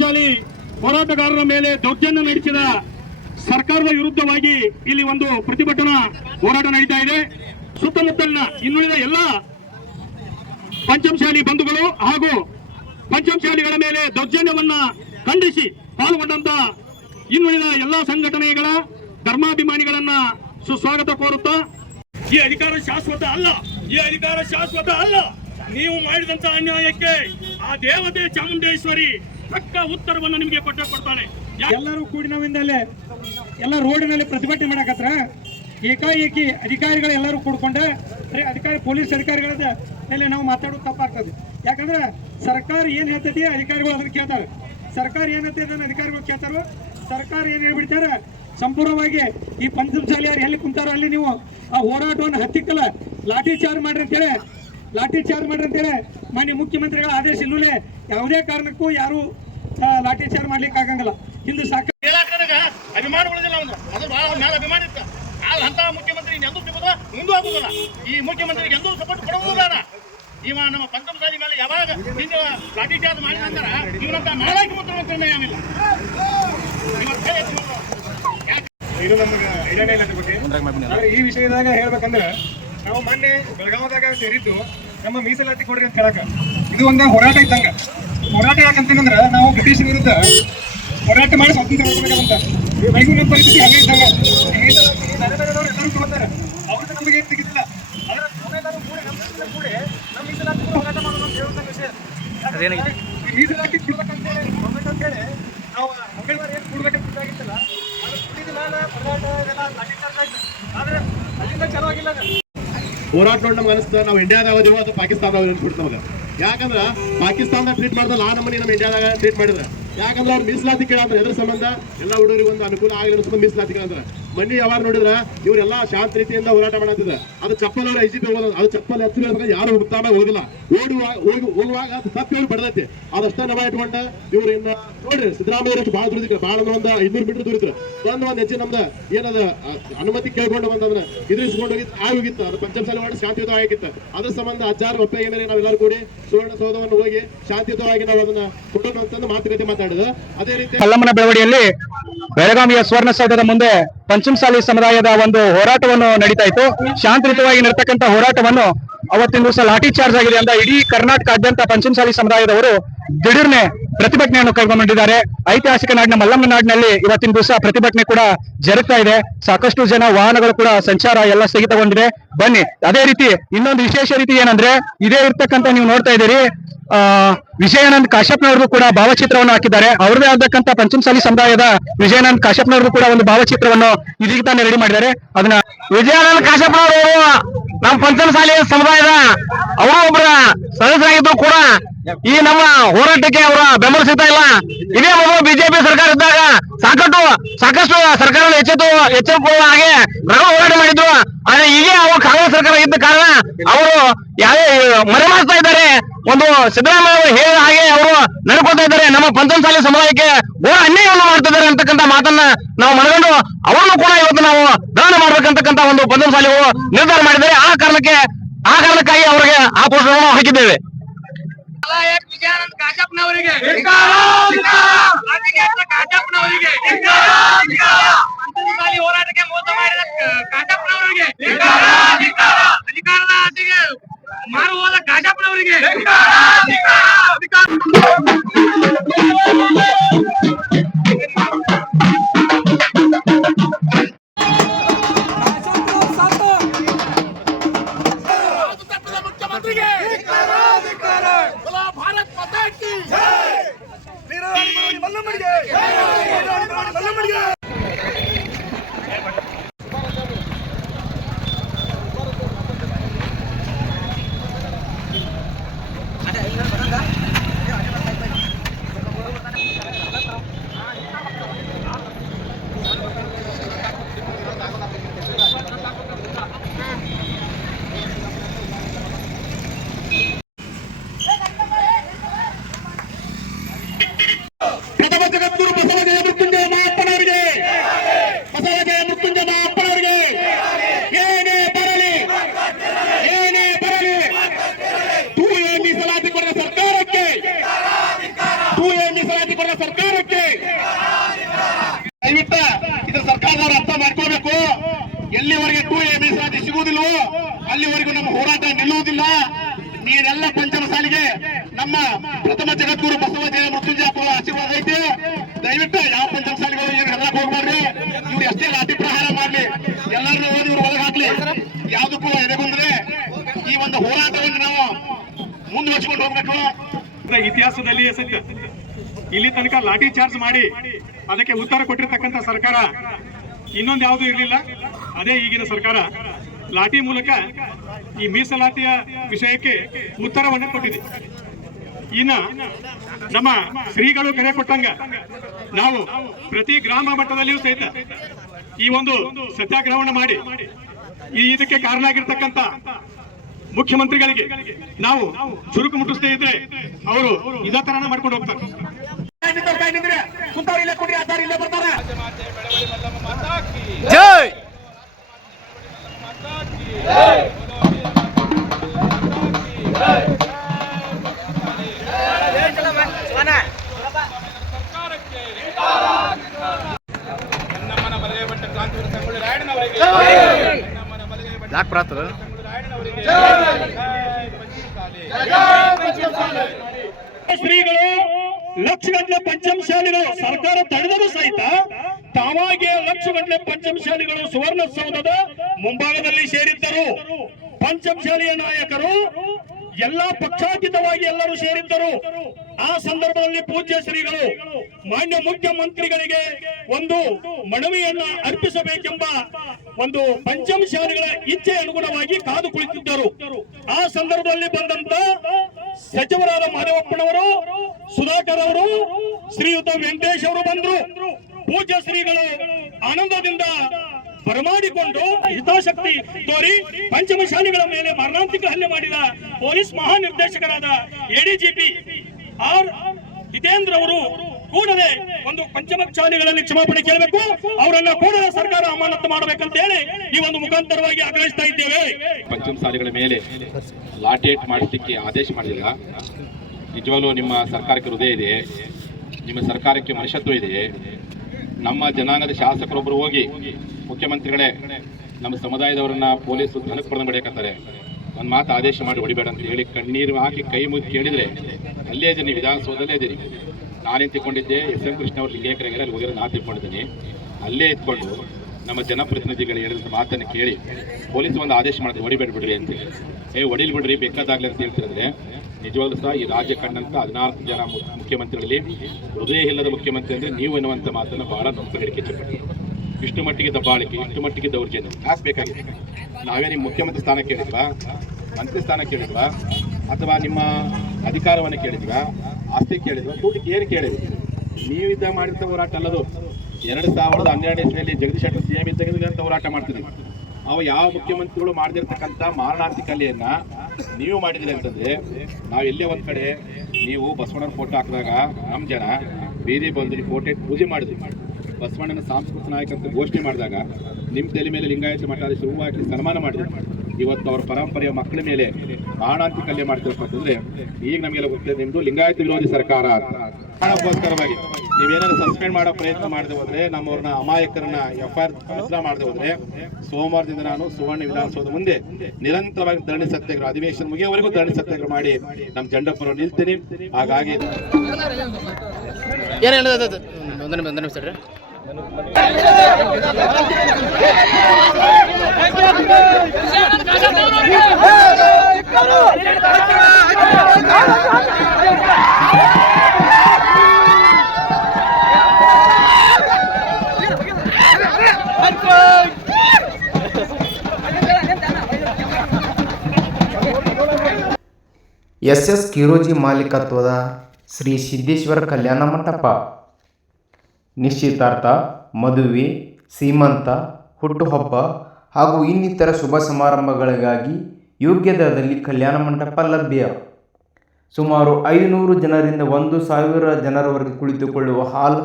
ಪಂಚಮಶಾಲಿ ಹೋರಾಟಗಾರರ ಮೇಲೆ ದೌರ್ಜನ್ಯ ನಡೆಸಿದ ಸರ್ಕಾರದ ವಿರುದ್ಧವಾಗಿ ಇಲ್ಲಿ ಒಂದು ಪ್ರತಿಭಟನಾ ಹೋರಾಟ ನಡೀತಾ ಇದೆ. ಸುತ್ತಮುತ್ತಲಿನ ಇನ್ನುಳಿದ ಎಲ್ಲ ಪಂಚಮಶಾಲಿ ಬಂಧುಗಳು ಹಾಗೂ ಪಂಚಮಶಾಲಿಗಳ ಮೇಲೆ ದೌರ್ಜನ್ಯವನ್ನ ಖಂಡಿಸಿ ಪಾಲ್ಗೊಂಡಂತ ಇನ್ನುಳಿದ ಎಲ್ಲ ಸಂಘಟನೆಗಳ ಧರ್ಮಾಭಿಮಾನಿಗಳನ್ನ ಸುಸ್ವಾಗತ ಕೋರುತ್ತಾ, ಈ ಅಧಿಕಾರ ಶಾಶ್ವತ ಅಲ್ಲ, ಈ ಅಧಿಕಾರ ಶಾಶ್ವತ ಅಲ್ಲ. ನೀವು ಮಾಡಿದಂತ ಅನ್ಯಾಯಕ್ಕೆ ಆ ದೇವತೆ ಚಾಮುಂಡೇಶ್ವರಿ ತಕ್ಕ ಉತ್ತರವನ್ನು ನಿಮಗೆ ಕೊಟ್ಟೆ ಕೊಡ್ತಾನೆ. ಎಲ್ಲರೂ ಕೂಡಿ ನಾವಿಂದಲೇ ಎಲ್ಲ ರೋಡಿನಲ್ಲಿ ಪ್ರತಿಭಟನೆ ಮಾಡಕತ್ರ. ಏಕಾಏಕಿ ಅಧಿಕಾರಿಗಳು ಎಲ್ಲರೂ ಕೂಡ್ಕೊಂಡೆ ಅಧಿಕಾರಿ, ಪೊಲೀಸ್ ಅಧಿಕಾರಿಗಳ ಮೇಲೆ ನಾವು ಮಾತಾಡೋದು ತಪ್ಪಾಗ್ತದೆ. ಯಾಕಂದ್ರೆ ಸರ್ಕಾರ ಏನು ಹೇಳ್ತೈತಿ ಅಧಿಕಾರಿಗಳು ಅದನ್ನ ಕೇಳ್ತಾರೆ. ಸರ್ಕಾರ ಏನ್ ಹೇಳ್ತೈತಿ ಅದನ್ನ ಅಧಿಕಾರಿಗಳು ಕೇಳ್ತಾರೋ, ಸರ್ಕಾರ ಏನು ಹೇಳ್ಬಿಡ್ತಾರೆ, ಸಂಪೂರ್ಣವಾಗಿ ಈ ಪಂಚಮಸಾಲಿಯವ್ರು ಎಲ್ಲಿ ಕುಂತಾರೋ ಅಲ್ಲಿ ನೀವು ಆ ಹೋರಾಟವನ್ನು ಹತ್ತಿಕ್ಕಲ್ಲ, ಲಾಠಿ ಚಾರ್ಜ್ ಮಾಡ್ರಿ ಅಂತೇಳಿ ಲಾಠಿ ಚಾರ್ಜ್ ಮಾಡ್ರಿ ಅಂತೇಳಿ ಮಾನ್ಯ ಮುಖ್ಯಮಂತ್ರಿಗಳ ಆದೇಶ ಇಲ್ಲೂಲೆ ಯಾವುದೇ ಕಾರಣಕ್ಕೂ ಯಾರು ಲಾಠಿ ಚಾರ್ಜ್ ಮಾಡ್ಲಿಕ್ಕೆ ಆಗಂಗಿಲ್ಲ. ಇಂದು ಸಾಕು ಅಭಿಮಾನ ಉಳಿದಿಲ್ಲ ಅವನು ಅದು ಬಹಳ ಅವ್ನ ಮೇಲೆ ಅಭಿಮಾನ ಇತ್ತು. ಆದ್ರೆ ಅಂತ ಮುಖ್ಯಮಂತ್ರಿ ಎಂದೂ ಸಿಗೋದ ಮುಂದೂ ಆಗುದಿಲ್ಲ. ಈ ಮುಖ್ಯಮಂತ್ರಿಗೆ ಎಂದೂ ಸಪೋರ್ಟ್ ಕೊಡುವುದು ಬೇಡ. ಇವ ನಮ್ಮ ಪಂಚಮಸಾಲಿ ಮೇಲೆ ಯಾವಾಗ ನಿನ್ನ ಲಾಠಿ ಚಾರ್ಜ್ ಮಾಡಿದ ನಂತರ ಇವನಂತ ನಾಲ್ಕು ಮುಖ್ಯಮಂತ್ರಿನೇ ಏನಿಲ್ಲ ಇದು ನಮಗೆ ಐಡಿಯಾನೇ ಇಲ್ಲ ಅದ್ರ ಬಗ್ಗೆ. ಆದ್ರೆ ಈ ವಿಷಯದಾಗ ಹೇಳ್ಬೇಕಂದ್ರೆ ನಾವು ಮೊನ್ನೆ ಬೆಳಗಾವದಾಗ ಸೇರಿದ್ದು ನಮ್ಮ ಮೀಸಲಾತಿ ಕೊಡ್ರಿ ಅಂತ ಹೇಳಕ ಇದು ಒಂದು ಹೋರಾಟ ಇದ್ದಂಗ. ಹೋರಾಟ ಯಾಕಂತಂದ್ರ ನಾವು ಬ್ರಿಟಿಷ್ ವಿರುದ್ಧ ಹೋರಾಟ ಮಾಡಿ ಸ್ವಾತಂತ್ರ್ಯ ಅಂತ ಮೈಸೂರಿನ ಪರಿಸ್ಥಿತಿ ಹಂಗೆ ಇದ್ದಂಗ. ಮೀಸಲಾತಿ ಎಲ್ಲರೂ ಅವ್ರಿಗೆ ನಮಗೆ ಏನು ಸಿಗಿಲ್ಲ ಆದ್ರೆ ನಾವೆಲ್ಲರೂ ಕೂಡಿ ನಮ್ಮ ಜೊತೆ ಕೂಡಿ ನಮ್ಮ ಮೀಸಲಾತಿ ಕೂಡ ಹೋರಾಟ ಮಾಡೋದು ಅಂತ ಹೇಳುವಂತ ವಿಷಯ. ಯಾಕಂದ್ರೆ ಈ ಮೀಸಲಾತಿ ಕೊಡ್ಬೇಕಂತೇಳಿ ಗೌರ್ಮೆಂಟ್ ಅಂತೇಳಿ ನಾವು ಮಂಗಳವಾರ ಏನು ಕೂಡ್ಬೇಕಂತಿದ್ದಾಗಿತ್ತಲ್ಲ ಅದು ಕುಡಿದ ಮೇಲೆ ಹೋರಾಟ ಇದೆಲ್ಲ ಚಾರ್ಜ್ ಆಯ್ತು ಆದ್ರೆ ಅಲ್ಲಿಂದ ಚಲೋ ಆಗಿಲ್ಲ ಅದು. ಹೋರಾಟ ನೋಡಿ ನಮ್ಗೆ ಅನಿಸ್ತದೆ ನಾವು ಇಂಡಿಯಾದಾಗ ಅಥವಾ ಪಾಕಿಸ್ತಾನದಾಗ ಅನ್ಸ್ಬಿಡ್ತು ನಮಗೆ. ಯಾಕಂದ್ರೆ ಪಾಕಿಸ್ತಾನದಾಗ ಟ್ರೀಟ್ ಮಾಡಿದ್ರೆ ಆ ನಮ್ಮನೆ ನಮ್ಮ ಇಂಡಿಯಾದಾಗ ಟ್ರೀಟ್ ಮಾಡಿದ್ರೆ. ಯಾಕಂದ್ರೆ ಅವ್ರು ಮೀಸಲಾತಿ ಕೇಳಂದ್ರೆ ಎದ್ರ ಸಂಬಂಧ, ಎಲ್ಲ ಹುಡುಗರಿಗೆ ಒಂದು ಅನುಕೂಲ ಆಗಲಿ ಮೀಸಲಾತಿ ಕೇಳಂದ್ರೆ ಮಣ್ಣಿ ಯಾವಾಗ ನೋಡಿದ್ರ? ಇವರೆಲ್ಲ ಶಾಂತ ರೀತಿಯಿಂದ ಹೋರಾಟ ಮಾಡತ್ತಿದ್ರು. ಅದು ಚಪ್ಪಲ್ ಅವ್ರ ಐಜಿಪಿ ಹೋಗೋದು ಅದು ಚಪ್ಪಲ್ ಹತ್ತಿರ ಯಾರು ಉತ್ತಮ ಹೋಗಿಲ್ಲ. ಹೋಗಿ ಹೋಗುವಾಗ ಅದು ತಪ್ಪಿ ಅವ್ರು ಬಡದೈತಿ ಅದಷ್ಟ ನಮ್ಮ ಇಟ್ಕೊಂಡ. ಇವ್ರ ಇನ್ನ ನೋಡ್ರಿ, ಸಿದ್ದರಾಮಯ್ಯ ಭಾಳ ದುಡಿದ್ರೆ ಭಾಳ ಒಂದ್ ಐನೂರು ಮೀಟರ್ ದುಡಿದ್ರು ಒಂದು ಒಂದ್ ಹೆಚ್ಚಿನ ನಮ್ದ ಏನದ ಅನುಮತಿ ಕೇಳ್ಕೊಂಡು ಬಂದವನ್ನ ಇದ್ರಿಸ್ಕೊಂಡು ಹೋಗಿತ್ತು ಆಗೋಗಿತ್ತು ಅದು ಪಂಚಮಸಾಲಿ ಮಾಡಿ ಶಾಂತಿಯುತವಾಗಿತ್ತು ಅದ್ರ ಸಂಬಂಧ ಅಜ್ಜಾರ ಒಪ್ಪಿಗೆ ಮೇಲೆ ನಾವೆಲ್ಲರೂ ಕೂಡಿ ಸುವರ್ಣ ಸೌಧವನ್ನು ಹೋಗಿ ಶಾಂತಿಯುತವಾಗಿ ನಾವು ಅದನ್ನ ಅಂತಂದು ಮಾತುಕತೆ ಮಾತಾಡಿದ ಅದೇ ರೀತಿ ಕಲ್ಲಮ್ಮನ ಬೆಳವಡಿಯಲ್ಲಿ ಬೆಳಗಾವಿಯ ಸುವರ್ಣಸೌಧದ ಮುಂದೆ ಪಂಚಮಸಾಲಿ ಸಮುದಾಯದ ಒಂದು ಹೋರಾಟವನ್ನು ನಡೀತಾ ಇತ್ತು ಶಾಂತಿಯುತವಾಗಿ ನಡತಕ್ಕಂಥ ಹೋರಾಟವನ್ನು ಅವತ್ತಿನ ದಿವಸ ಲಾಠಿ ಚಾರ್ಜ್ ಆಗಿದೆ ಅಂತ ಇಡೀ ಕರ್ನಾಟಕಾದ್ಯಂತ ಪಂಚಮಸಾಲಿ ಸಮುದಾಯದವರು ದಿಢೀರ್ನೆ ಪ್ರತಿಭಟನೆಯನ್ನು ಕೈಗೊಂಡಿದ್ದಾರೆ. ಐತಿಹಾಸಿಕ ನಾಡಿನ ಮಲ್ಲಮ್ಮ ನಾಡಿನಲ್ಲಿ ಇವತ್ತಿನ ದಿವಸ ಪ್ರತಿಭಟನೆ ಕೂಡ ಜರುಗ್ತಾ ಇದೆ. ಸಾಕಷ್ಟು ಜನ ವಾಹನಗಳು ಕೂಡ ಸಂಚಾರ ಎಲ್ಲ ಸ್ಥಗಿತಗೊಂಡಿದೆ. ಬನ್ನಿ, ಅದೇ ರೀತಿ ಇನ್ನೊಂದು ವಿಶೇಷ ರೀತಿ ಏನಂದ್ರೆ, ಇದೇ ಇರ್ತಕ್ಕಂಥ ನೀವು ನೋಡ್ತಾ ಇದ್ದೀರಿ ವಿಜಯಾನಂದ್ ಕಾಶ್ಯಪ್ನವ್ರಿಗೂ ಕೂಡ ಭಾವಚಿತ್ರವನ್ನು ಹಾಕಿದ್ದಾರೆ. ಅವ್ರದೇ ಆದಕ್ಕಂತ ಪಂಚಮಸಾಲಿ ಸಮುದಾಯದ ವಿಜಯಾನಂದ್ ಕಾಶ್ಯಪ್ನವ್ರಿಗೂ ಕೂಡ ಒಂದು ಭಾವಚಿತ್ರವನ್ನು ಇದೀಗ ತಾನೇ ರೆಡಿ ಮಾಡಿದ್ದಾರೆ. ಅದನ್ನ ವಿಜಯಾನಂದ್ ಕಾಶ್ಯಪ್ನವರು ನಮ್ಮ ಪಂಚಮಸಾಲಿ ಸಮುದಾಯದ ಅವರು ಒಬ್ಬರ ಸದಸ್ಯರಾಗಿದ್ದು ಕೂಡ ಈ ನಮ್ಮ ಹೋರಾಟಕ್ಕೆ ಅವರ ಬೆಂಬಲ ಸಿಗ್ತಾ ಇಲ್ಲ. ಇದೇ ಮೊದಲು ಬಿಜೆಪಿ ಸರ್ಕಾರ ಇದ್ದಾಗ ಸಾಕಷ್ಟು ಸಾಕಷ್ಟು ಸರ್ಕಾರ ಎಚ್ಚೆತ್ತು ಎಚ್ಚರಿಕೊಳ್ಳುವ ಹಾಗೆ ನಾವು ಹೋರಾಟ ಮಾಡಿದ್ರು. ಆದ್ರೆ ಈಗ ಅವರು ಕಾಂಗ್ರೆಸ್ ಸರ್ಕಾರ ಇದ್ದ ಕಾರಣ ಅವರು ಯಾವ ಮರೆಮಾಡ್ತಾ ಇದ್ದಾರೆ. ಒಂದು ಸಿದ್ದರಾಮಯ್ಯ ಅವರು ಹೇಳಿದ ಹಾಗೆ ಅವರು ನಡ್ಕೊತಾ ಇದ್ದಾರೆ. ನಮ್ಮ ಪಂಚಮಸಾಲಿ ಸಮುದಾಯಕ್ಕೆ ಘೋರ ಅನ್ಯಾಯವನ್ನು ಮಾಡ್ತಿದ್ದಾರೆ ಅಂತಕ್ಕಂಥ ಮಾತನ್ನ ನಾವು ಮನಗಂಡು ಅವರನ್ನು ಕೂಡ ಇವತ್ತು ನಾವು ದಾನ ಮಾಡ್ಬೇಕಂತಕ್ಕಂಥ ಒಂದು ಪಂಚಮಸಾಲಿಗಳು ನಿರ್ಧಾರ ಮಾಡಿದ್ದಾರೆ. ಆ ಕಾರಣಕ್ಕೆ ಆ ಕಾರಣಕ್ಕಾಗಿ ಅವರಿಗೆ ಆ ಪೋಷಣವನ್ನು ಹಾಕಿದ್ದೇವೆ. ವಿಜಯಾನಂದ್ ಕಾಶಪ್ಪನವರಿಗೆ. மணிக்கு ಸರ್ಕಾರಕ್ಕೆ ದಯವಿಟ್ಟ ಇದು ಸರ್ಕಾರದವರು ಅರ್ಥ ಮಾಡ್ಕೋಬೇಕು. ಎಲ್ಲಿವರೆಗೆ ಟೂ ಎ ಮೀಸಲಾತಿ ಸಿಗುವುದಿಲ್ಲವೋ ಅಲ್ಲಿವರೆಗೂ ನಮ್ಮ ಹೋರಾಟ ನಿಲ್ಲುವುದಿಲ್ಲ. ನೀನೆಲ್ಲ ಪಂಚಮ ಸಾಲಿಗೆ ನಮ್ಮ ಪ್ರಥಮ ಜಗದ್ಗುರು ಬಸವಜಯ ಮೃತ್ಯುಂಜಯಪುರ ಆಶೀರ್ವಾದ ಐತೆ. ದಯವಿಟ್ಟು ಯಾವ ಪಂಚಮ ಸಾಲಿಗಳು ಏನು ಎಲ್ಲ ಹೋಗ್ಬಾರ್ರಿ ಇವ್ರು ಎಷ್ಟೇ ಲಾಠಿ ಪ್ರಹಾರ ಮಾಡ್ಲಿ, ಎಲ್ಲರನ್ನ ಓದಿ ಇವ್ರು ಒಳಗೆ ಹಾಕ್ಲಿ. ಎದೆಗುಂದ್ರೆ ಎದೆಗೊಂಡ್ರೆ ಈ ಒಂದು ಹೋರಾಟವನ್ನು ನಾವು ಮುಂದುವರ್ಸ್ಕೊಂಡು ಹೋಗ್ಬೇಕು. ಇತಿಹಾಸದಲ್ಲಿ ಸತ್ಯ. ಇಲ್ಲಿ ತನಕ ಲಾಠಿ ಚಾರ್ಜ್ ಮಾಡಿ ಅದಕ್ಕೆ ಉತ್ತರ ಕೊಟ್ಟಿರ್ತಕ್ಕಂಥ ಸರ್ಕಾರ ಇನ್ನೊಂದು ಯಾವುದು ಇರಲಿಲ್ಲ. ಅದೇ ಈಗಿನ ಸರ್ಕಾರ. ಲಾಠಿ ಮೂಲಕ ಈ ಮೀಸಲಾತಿಯ ವಿಷಯಕ್ಕೆ ಉತ್ತರವನ್ನು ಕೊಟ್ಟಿದೆ. ಇನ್ನ ನಮ್ಮ ಶ್ರೀಗಳು ಕರೆ ಕೊಟ್ಟಂಗ ನಾವು ಪ್ರತಿ ಗ್ರಾಮ ಮಟ್ಟದಲ್ಲಿಯೂ ಸಹಿತ ಈ ಒಂದು ಸತ್ಯಾಗ್ರಹವನ್ನು ಮಾಡಿ ಈ ಇದಕ್ಕೆ ಕಾರಣ ಆಗಿರ್ತಕ್ಕಂಥ ಮುಖ್ಯಮಂತ್ರಿಗಳಿಗೆ ನಾವು ಚುರುಕು ಮುಟ್ಟಿಸದೇ ಇದ್ರೆ ಅವರು ಇದೇ ತರನ ಮಾಡ್ಕೊಂಡು ಹೋಗ್ತಾರೆ. ಕುಂತವ್ರು ಇಲ್ಲೇ ಕೊಡ್ರಿ ಆತಾರ ಇಲ್ಲೇ ಬರ್ತಾರ. ಯಾಕೆ ಬರತ್ತದ ಶ್ರೀಗಳು ಲಕ್ಷಗಟ್ಟಲೆ ಪಂಚಮಶಾಲಿಗಳು, ಸರ್ಕಾರ ತಡೆದರೂ ಸಹಿತ ತಾವಾಗೆ ಲಕ್ಷಗಟ್ಟಲೆ ಪಂಚಮಶಾಲಿಗಳು ಸುವರ್ಣಸೌಧದ ಮುಂಭಾಗದಲ್ಲಿ ಸೇರಿದ್ದರು. ಪಂಚಮಶಾಲಿಯ ನಾಯಕರು ಎಲ್ಲಾ ಪಕ್ಷಾತೀತವಾಗಿ ಎಲ್ಲರೂ ಸೇರಿದ್ದರು. ಆ ಸಂದರ್ಭದಲ್ಲಿ ಪೂಜ್ಯ ಶ್ರೀಗಳು ಮಾನ್ಯ ಮುಖ್ಯಮಂತ್ರಿಗಳಿಗೆ ಒಂದು ಮನವಿಯನ್ನ ಅರ್ಪಿಸಬೇಕೆಂಬ ಒಂದು ಪಂಚಮಶಾಲಿಗಳ ಇಚ್ಛೆ ಅನುಗುಣವಾಗಿ ಕಾದು ಕುಳಿತಿದ್ದರು. ಆ ಸಂದರ್ಭದಲ್ಲಿ ಬಂದಂತ ಸಚಿವರಾದ ಮಾದೇವಪ್ಪನವರು, ಸುಧಾಕರ್ ಅವರು, ಶ್ರೀಯುತ ವೆಂಕಟೇಶ್ ಅವರು ಬಂದರು. ಪೂಜ್ಯ ಶ್ರೀಗಳು ಆನಂದದಿಂದ ಬರಮಾಡಿಕೊಂಡು ಹಿತಾಶಕ್ತಿ ತೋರಿ ಪಂಚಮಶಾಲಿಗಳ ಮೇಲೆ ಮರಣಾಂತಿಕ ಹಲ್ಲೆ ಮಾಡಿದ ಪೊಲೀಸ್ ಮಹಾನಿರ್ದೇಶಕರಾದ ಎಡಿಜಿಪಿ ಆರ್ ಹಿತೇಂದ್ರ ಅವರು ಕೂಡಲೇ ಒಂದು ಪಂಚಮಶಾಲಿಗಳಲ್ಲಿ ಕ್ಷಮಾಪಣೆ ಕೇಳಬೇಕು. ಅವರನ್ನ ಕೂಡಲೇ ಸರ್ಕಾರ ಅಮಾನತು ಮಾಡಬೇಕಂತ ಹೇಳಿ ಈ ಒಂದು ಮುಖಾಂತರವಾಗಿ ಆಗ್ರಹಿಸ್ತಾ ಇದ್ದೇವೆ. ಪಂಚಮ ಶಾಲೆಗಳ ಮೇಲೆ ಲಾಟೇಟ್ ಮಾಡಿಸಲಿಕ್ಕೆ ಆದೇಶ ಮಾಡಿಲ್ಲ. ನಿಜವಾಗ್ಲೂ ನಿಮ್ಮ ಸರ್ಕಾರಕ್ಕೆ ಹೃದಯ ಇದೆ. ನಿಮ್ಮ ಸರ್ಕಾರಕ್ಕೆ ಮನುಷ್ಯತ್ವ ಇದೆ. ನಮ್ಮ ಜನಾಂಗದ ಶಾಸಕರೊಬ್ಬರು ಹೋಗಿ ಮುಖ್ಯಮಂತ್ರಿಗಳೇ, ನಮ್ಮ ಸಮುದಾಯದವರನ್ನ ಪೊಲೀಸ್ ಧನಕ್ಕೆ ಪಡೆದು ಒಂದು ಮಾತು ಆದೇಶ ಮಾಡಿ ಹೊಡಿಬೇಡ ಅಂತ ಹೇಳಿ ಕಣ್ಣೀರು ಹಾಕಿ ಕೈ ಮುಗಿ ಕೇಳಿದರೆ, ಅಲ್ಲೇ ಇದೀನಿ ವಿಧಾನಸೌಧದಲ್ಲೇ ಇದ್ದೀನಿ ನಾನೇನು ತಿಳ್ಕೊಂಡಿದ್ದೆ? ಎಸ್ ಎಂ ಕೃಷ್ಣ ಅವ್ರ ಲಿಂಗೇಕರಿಗೆ ಅಲ್ಲಿ ಹೋಗಿರೋ ನಾನು ತಿಳ್ಕೊಂಡಿದ್ದೀನಿ. ಅಲ್ಲೇ ಇದ್ಕೊಂಡು ನಮ್ಮ ಜನಪ್ರತಿನಿಧಿಗಳು ಹೇಳಿದಂಥ ಮಾತನ್ನು ಕೇಳಿ ಪೊಲೀಸ್ ಒಂದು ಆದೇಶ ಮಾಡಿದೆ ಹೊಡಿಬೇಡ ಬಿಡ್ರಿ ಅಂತ ಏ, ಹೊಡಿಲ್ ಬಿಡ್ರಿ, ಬೇಕಾದಾಗ್ಲಿ ಅಂತ ಹೇಳ್ತಿದ್ರೆ ನಿಜವಾಗ್ಲೂ ಸಹ ಈ ರಾಜ್ಯ ಕಂಡಂಥ ಹದಿನಾಲ್ಕು ಜನ ಮುಖ್ಯಮಂತ್ರಿಗಳಲ್ಲಿ, ಹೃದಯ ಇಲ್ಲದ ಮುಖ್ಯಮಂತ್ರಿ ಅಂದರೆ ನೀವು ಎನ್ನುವಂಥ ಮಾತನ್ನು ಭಾಳ ನೊಂದು ಹೇಳಿಕೆ ಇಷ್ಟಪಡ್ತೀನಿ ಇಷ್ಟು ಮಟ್ಟಿಗೆ ದಬ್ಬಾಳಿಕೆ ಇಷ್ಟು ಮಟ್ಟಿಗೆ ದೌರ್ಜನ್ಯ ಯಾಕೆ ಬೇಕಾಗಿದೆ ನಾವೇ ನಿಮ್ಮ ಮುಖ್ಯಮಂತ್ರಿ ಸ್ಥಾನ ಕೇಳಿದ್ವಾ ಮಂತ್ರಿ ಸ್ಥಾನ ಕೇಳಿದ್ವಾ ಅಥವಾ ನಿಮ್ಮ ಅಧಿಕಾರವನ್ನು ಕೇಳಿದ್ವಾ? ಆಸ್ತಿ ಕೇಳಿದ್ವಾ? ದುಡ್ಡಿಗೆ ಏನು ಕೇಳಿದ್ವಿ ನೀವಿದ್ದ ಮಾಡಿದಂಥ ಹೋರಾಟ ಅಲ್ಲದು. ಎರಡು ಸಾವಿರದ ಹನ್ನೆರಡು ಇಸ್ವಿಯಲ್ಲಿ ಜಗದೀಶ್ ಶೆಟ್ಟರ್ ಸಿ ಎಂ ಇದ್ದಾಗ ಅಂತ ಹೋರಾಟ ಮಾಡ್ತಿದ್ವಿ ಅವ ಯಾವ ಮುಖ್ಯಮಂತ್ರಿಗಳು ಮಾಡದಿರ್ತಕ್ಕಂಥ ಮಾರಣಾರ್ಥಿ ಕಲೆಯನ್ನು ನೀವು ಮಾಡಿದ್ರಿ ಅಂತಂದರೆ, ನಾವು ಎಲ್ಲೇ ಒಂದು ಕಡೆ, ನೀವು ಬಸವಣ್ಣನ ಫೋಟೋ ಹಾಕಿದಾಗ ನಮ್ಮ ಜನ ಬೀದಿ ಬಂದು ಫೋಟೋ ಪೂಜೆ ಮಾಡಿದ್ವಿ. ಬಸವಣ್ಣನ ಸಾಂಸ್ಕೃತಿಕ ನಾಯಕ ಅಂತ ಘೋಷಣೆ ಮಾಡಿದಾಗ ನಿಮ್ಮ ತಲೆ ಮೇಲೆ ಲಿಂಗಾಯತ ಮಠಾಧೀಶ ಹೂವು ಹಾಕಿ ಸನ್ಮಾನ ಮಾಡಿದ್ರು. ಇವತ್ತು ಅವ್ರ ಪರಂಪರೆಯ ಮಕ್ಕಳ ಮೇಲೆ ಬಾಣಾಂತಿ ಹಲ್ಲೆ ಮಾಡ್ತಿರಪ್ಪ ಅಂತಂದ್ರೆ ಈಗ ನಮಗೆಲ್ಲ ಗೊತ್ತಿದೆ, ನಿಮ್ದು ಲಿಂಗಾಯತ ವಿರೋಧಿ ಸರ್ಕಾರ. ಕಾರಣಕ್ಕೋಸ್ಕರವಾಗಿ ನೀವೇನಾದ್ರು ಸಸ್ಪೆಂಡ್ ಮಾಡೋ ಪ್ರಯತ್ನ ಮಾಡದೆ ಹೋದ್ರೆ, ನಮ್ಮವ್ರನ್ನ ಅಮಾಯಕರನ್ನ ಎಫ್ ಐ ಆರ್ ಮಾಡದೆ ಹೋದ್ರೆ, ಸೋಮವಾರದಿಂದ ನಾನು ಸುವರ್ಣ ವಿಧಾನಸೌಧ ಮುಂದೆ ನಿರಂತರವಾಗಿ ಧರಣಿ ಸತ್ಯಾಗ್ರಹ, ಅಧಿವೇಶನ ಮುಗಿಯವರೆಗೂ ಧರಣಿ ಸತ್ಯಾಗ್ರಹ ಮಾಡಿ ನಮ್ಮ ಜಂಡಪ್ಪರು ನಿಲ್ತೀನಿ. ಹಾಗಾಗಿ ಎಸ್ ಎಸ್ ಕಿರೋಜಿ ಮಾಲೀಕತ್ವದ ಶ್ರೀ ಸಿದ್ದೇಶ್ವರ ಕಲ್ಯಾಣ ಮಂಟಪ. ನಿಶ್ಚಿತಾರ್ಥ, ಮದುವೆ, ಸೀಮಂತ, ಹುಟ್ಟುಹಬ್ಬ ಹಾಗೂ ಇನ್ನಿತರ ಶುಭ ಸಮಾರಂಭಗಳಿಗಾಗಿ ಯೋಗ್ಯ ದರದಲ್ಲಿ ಕಲ್ಯಾಣ ಮಂಟಪ ಲಭ್ಯ. ಸುಮಾರು ಐದುನೂರು ಜನರಿಂದ ಒಂದು ಸಾವಿರ ಜನರವರೆಗೆ ಕುಳಿತುಕೊಳ್ಳುವ ಹಾಲ್,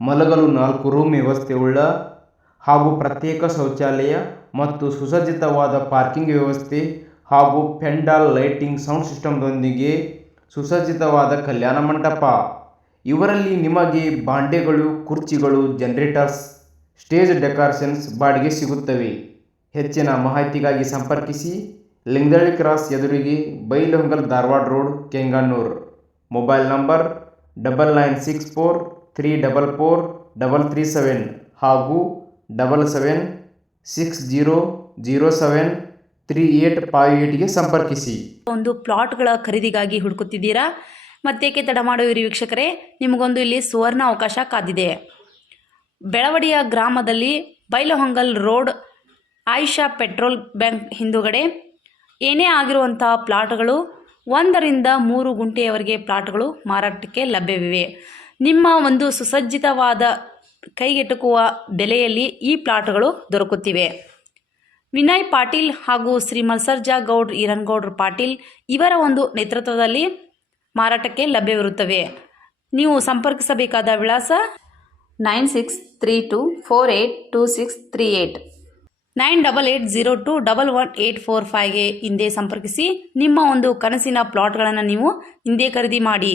ಮಲಗಲು ನಾಲ್ಕು ರೂಮ್ ವ್ಯವಸ್ಥೆಯುಳ್ಳ ಹಾಗೂ ಪ್ರತ್ಯೇಕ ಶೌಚಾಲಯ ಮತ್ತು ಸುಸಜ್ಜಿತವಾದ ಪಾರ್ಕಿಂಗ್ ವ್ಯವಸ್ಥೆ ಹಾಗೂ ಪೆಂಡಾಲ್ ಲೈಟಿಂಗ್ ಸೌಂಡ್ ಸಿಸ್ಟಮ್ದೊಂದಿಗೆ ಸುಸಜ್ಜಿತವಾದ ಕಲ್ಯಾಣ ಮಂಟಪ. ಇವರಲ್ಲಿ ನಿಮಗೆ ಬಾಂಡೆಗಳು, ಕುರ್ಚಿಗಳು, ಜನರೇಟರ್ಸ್, ಸ್ಟೇಜ್ ಡೆಕೋರೇಷನ್ಸ್ ಬಾಡಿಗೆ ಸಿಗುತ್ತವೆ. ಹೆಚ್ಚಿನ ಮಾಹಿತಿಗಾಗಿ ಸಂಪರ್ಕಿಸಿ. ಲಿಂಗದಳ್ಳಿ ಕ್ರಾಸ್ ಎದುರಿಗೆ Bailhongal Dharwad road, Kengannur. Mobile number double nine six four three double four double three seven ಹಾಗೂ double seven six zero zero seven three eight five ಏಟ್ಗೆ ಸಂಪರ್ಕಿಸಿ. ಒಂದು ಪ್ಲಾಟ್ಗಳ ಖರೀದಿಗಾಗಿ ಹುಡುಕುತ್ತಿದ್ದೀರಾ? ಮತ್ತೇಕೆ ತಡ ಮಾಡುವಿರಿ ವೀಕ್ಷಕರೇ, ನಿಮಗೊಂದು ಇಲ್ಲಿ ಸುವರ್ಣ ಅವಕಾಶ ಕಾದಿದೆ. ಬೆಳವಡಿಯ ಗ್ರಾಮದಲ್ಲಿ Bailhongal road, Ayesha petrol bank ಹಿಂದುಗಡೆ ಏನೇ ಆಗಿರುವಂತಹ ಪ್ಲಾಟ್ಗಳು ಒಂದರಿಂದ ಮೂರು ಗುಂಟೆಯವರೆಗೆ ಪ್ಲಾಟ್ಗಳು ಮಾರಾಟಕ್ಕೆ ಲಭ್ಯವಿವೆ. ನಿಮ್ಮ ಒಂದು ಸುಸಜ್ಜಿತವಾದ ಕೈಗೆಟುಕುವ ಬೆಲೆಯಲ್ಲಿ ಈ ಪ್ಲಾಟ್ಗಳು ದೊರಕುತ್ತಿವೆ. ವಿನಯ್ ಪಾಟೀಲ್ ಹಾಗೂ ಶ್ರೀ ಮಲ್ಸರ್ಜಾ ಗೌಡ್ ಈರನ್ಗೌಡ್ರ ಪಾಟೀಲ್ ಇವರ ಒಂದು ನೇತೃತ್ವದಲ್ಲಿ ಮಾರಾಟಕ್ಕೆ ಲಭ್ಯವಿರುತ್ತವೆ. ನೀವು ಸಂಪರ್ಕಿಸಬೇಕಾದ ವಿಳಾಸ nine six three two four eight two six three eight nine double eight zero two double one eight four ಫೈವ್ಗೆ ಹಿಂದೆ ಸಂಪರ್ಕಿಸಿ. ನಿಮ್ಮ ಒಂದು ಕನಸಿನ ಪ್ಲಾಟ್ಗಳನ್ನು ನೀವು ಹಿಂದೆ ಖರೀದಿ ಮಾಡಿ.